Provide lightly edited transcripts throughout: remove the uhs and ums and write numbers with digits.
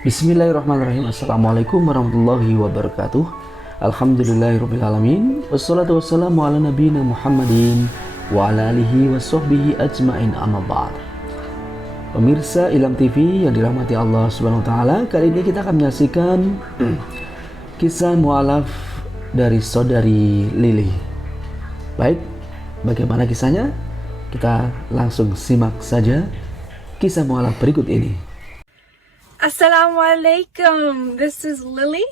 Bismillahirrahmanirrahim. Assalamualaikum warahmatullahi wabarakatuh. Alhamdulillahirrabbilalamin. Wassalatu wassalamu ala nabiyina Muhammadin wa ala alihi wa sahbihi ajma'in, amma ba'd. Pemirsa Ilham TV yang dirahmati Allah Subhanahu wa taala, kali ini kita akan menyaksikan kisah Mualaf dari saudari Lili. Baik, bagaimana kisahnya? Kita langsung simak saja kisah Mualaf berikut ini. Assalamualaikum. This is Lily.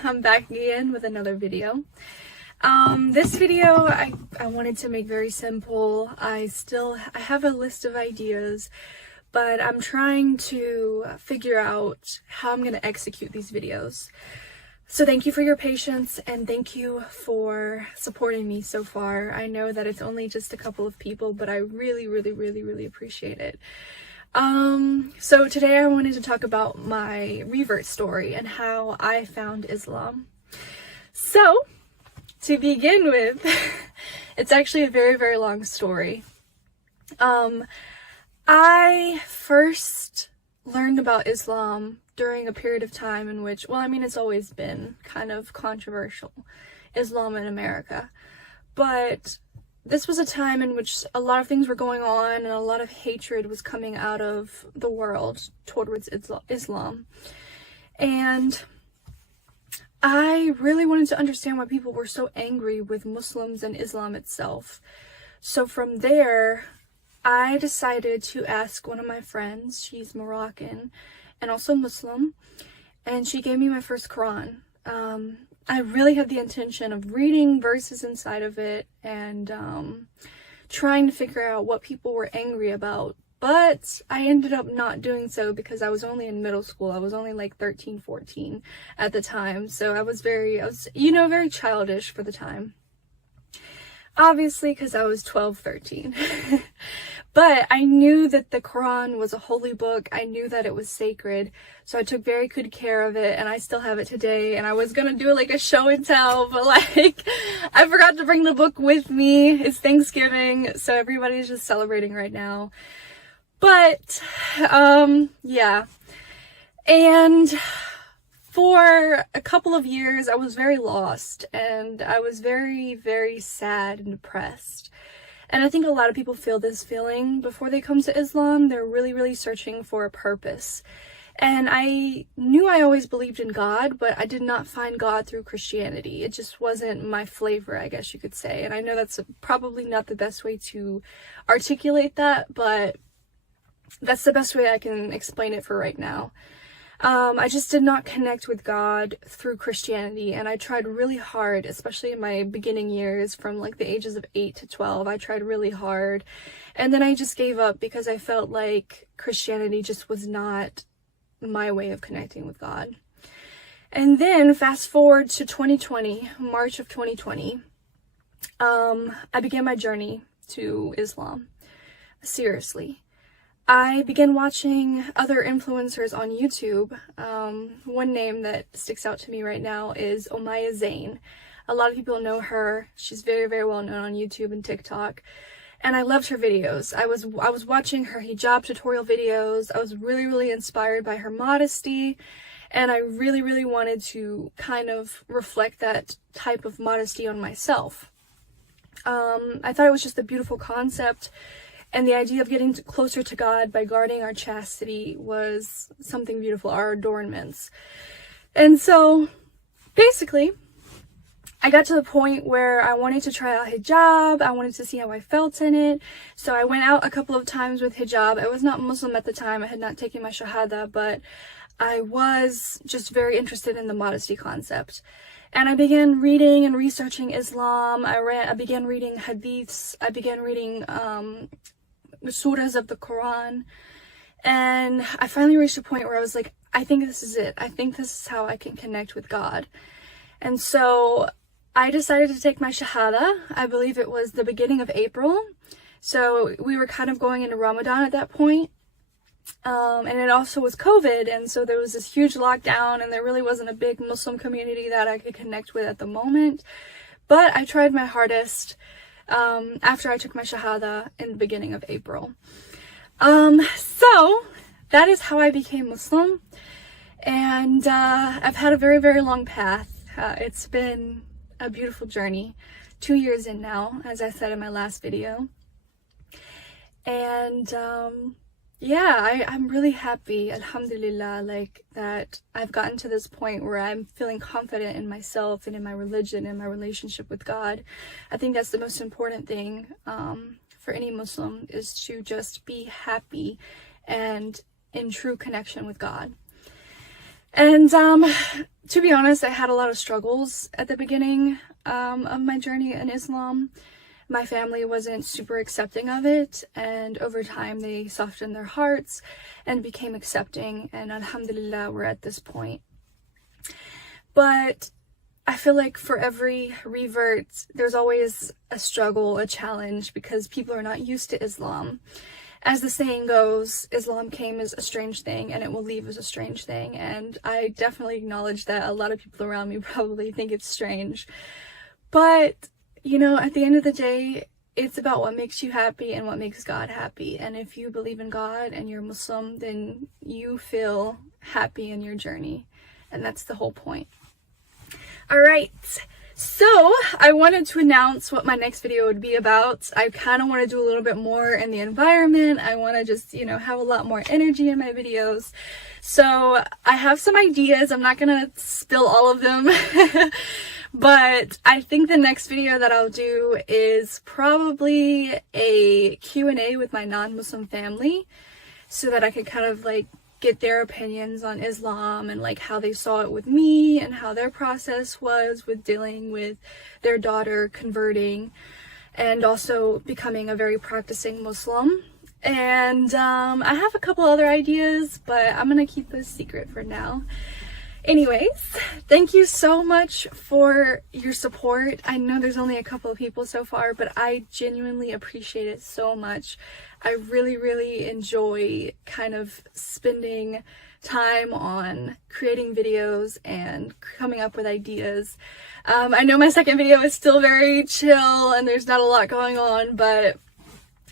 I'm back again with another video. This video I wanted to make very simple. I have a list of ideas, but I'm trying to figure out how I'm going to execute these videos. So thank you for your patience and thank you for supporting me so far. I know that it's only just a couple of people, but I really appreciate it. So today I wanted to talk about my revert story and how I found Islam. So, to begin with, it's actually a very long story. I first learned about Islam during a period of time in which, it's always been kind of controversial, Islam in Amerika. But this was a time in which a lot of things were going on and a lot of hatred was coming out of the world towards Islam. And I really wanted to understand why people were so angry with Muslims and Islam itself. So from there, I decided to ask one of my friends, she's Moroccan and also Muslim, and she gave me my first Quran. I really had the intention of reading verses inside of it and trying to figure out what people were angry about. But I ended up not doing so because I was only in middle school. I was only like 13, 14 at the time. So I was very childish for the time. Obviously, because I was 12, 13. But I knew that the Quran was a holy book. I knew that it was sacred. So I took very good care of it, and I still have it today. And I was gonna do like a show and tell, but I forgot to bring the book with me. It's Thanksgiving, so everybody's just celebrating right now. But, yeah. And for a couple of years, I was very lost, and I was very sad and depressed. And I think a lot of people feel this feeling before they come to Islam. They're really searching for a purpose. And I knew I always believed in God, but I did not find God through Christianity. It just wasn't my flavor, I guess you could say. And I know that's probably not the best way to articulate that, but that's the best way I can explain it for right now. I just did not connect with God through Christianity, and I tried really hard, especially in my beginning years from like the ages of 8 to 12. I tried really hard, and then I just gave up because I felt like Christianity just was not my way of connecting with God. And then fast forward to 2020, March of 2020, I began my journey to Islam. Seriously. I began watching other influencers on YouTube. One name that sticks out to me right now is Omaya Zain. A lot of people know her. She's very well known on YouTube and TikTok. And I loved her videos. I was watching her hijab tutorial videos. I was really inspired by her modesty. And I really wanted to kind of reflect that type of modesty on myself. I thought it was just a beautiful concept. And the idea of getting closer to God by guarding our chastity was something beautiful, our adornments. And so, basically, I got to the point where I wanted to try out hijab. I wanted to see how I felt in it. So I went out a couple of times with hijab. I was not Muslim at the time. I had not taken my shahada, but I was just very interested in the modesty concept. And I began reading and researching Islam. I began reading hadiths. I began reading surahs of the Quran, and I finally reached a point where I was like, I think this is it. I think this is how I can connect with God. And so I decided to take my shahada. I believe it was the beginning of April, so we were kind of going into Ramadan at that point. And it also was COVID, and so there was this huge lockdown, and there really wasn't a big Muslim community that I could connect with at the moment. But I tried my hardest after I took my shahada in the beginning of April. So that is how I became Muslim. And I've had a very, very long path. It's been a beautiful journey. 2 years in now, as I said in my last video. And yeah, I'm really happy, alhamdulillah, like that I've gotten to this point where I'm feeling confident in myself and in my religion and my relationship with God. I think that's the most important thing for any Muslim, is to just be happy and in true connection with God. And to be honest, I had a lot of struggles at the beginning of my journey in Islam. My family wasn't super accepting of it, and over time they softened their hearts and became accepting, and alhamdulillah, we're at this point. But I feel like for every revert, there's always a struggle, a challenge, because people are not used to Islam. As the saying goes, Islam came as a strange thing and it will leave as a strange thing, and I definitely acknowledge that a lot of people around me probably think it's strange. But, you know, at the end of the day, it's about what makes you happy and what makes God happy. And if you believe in God and you're Muslim, then you feel happy in your journey. And that's the whole point. All right. So I wanted to announce what my next video would be about. I kind of want to do a little bit more in the environment. I want to just, you know, have a lot more energy in my videos. So I have some ideas. I'm not going to spill all of them. But I think the next video that I'll do is probably a Q&A with my non-Muslim family, so that I could kind of like get their opinions on Islam and like how they saw it with me and how their process was with dealing with their daughter converting and also becoming a very practicing Muslim. And I have a couple other ideas, but I'm gonna keep those secret for now. Anyways, thank you so much for your support. I know there's only a couple of people so far, but I genuinely appreciate it so much. I really, really enjoy kind of spending time on creating videos and coming up with ideas. I know my second video is still very chill and there's not a lot going on, but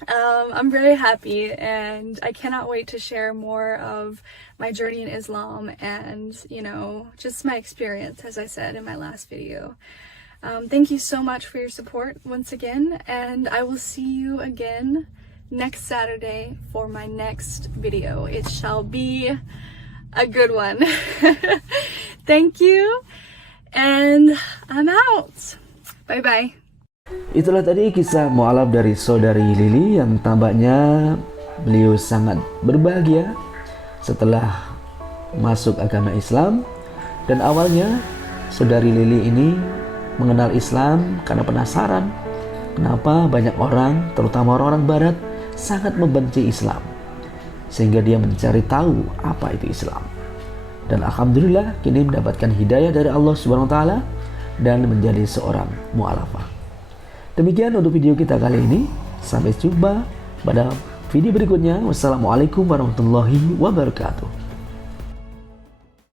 I'm very happy and I cannot wait to share more of my journey in Islam and, you know, just my experience, as I said in my last video. Thank you so much for your support once again, and I will see you again next Saturday for my next video. It shall be a good one. Thank you, and I'm out. Bye-bye. Itulah tadi kisah Mualaf dari saudari Lili yang tampaknya beliau sangat berbahagia setelah masuk agama Islam. Dan awalnya saudari Lili ini mengenal Islam karena penasaran kenapa banyak orang, terutama orang Barat, sangat membenci Islam, sehingga dia mencari tahu apa itu Islam. Dan alhamdulillah kini mendapatkan hidayah dari Allah Subhanahu wa taala dan menjadi seorang mu'alafah. Demikian untuk video kita kali ini. Sampai jumpa pada video berikutnya. Wassalamualaikum warahmatullahi wabarakatuh.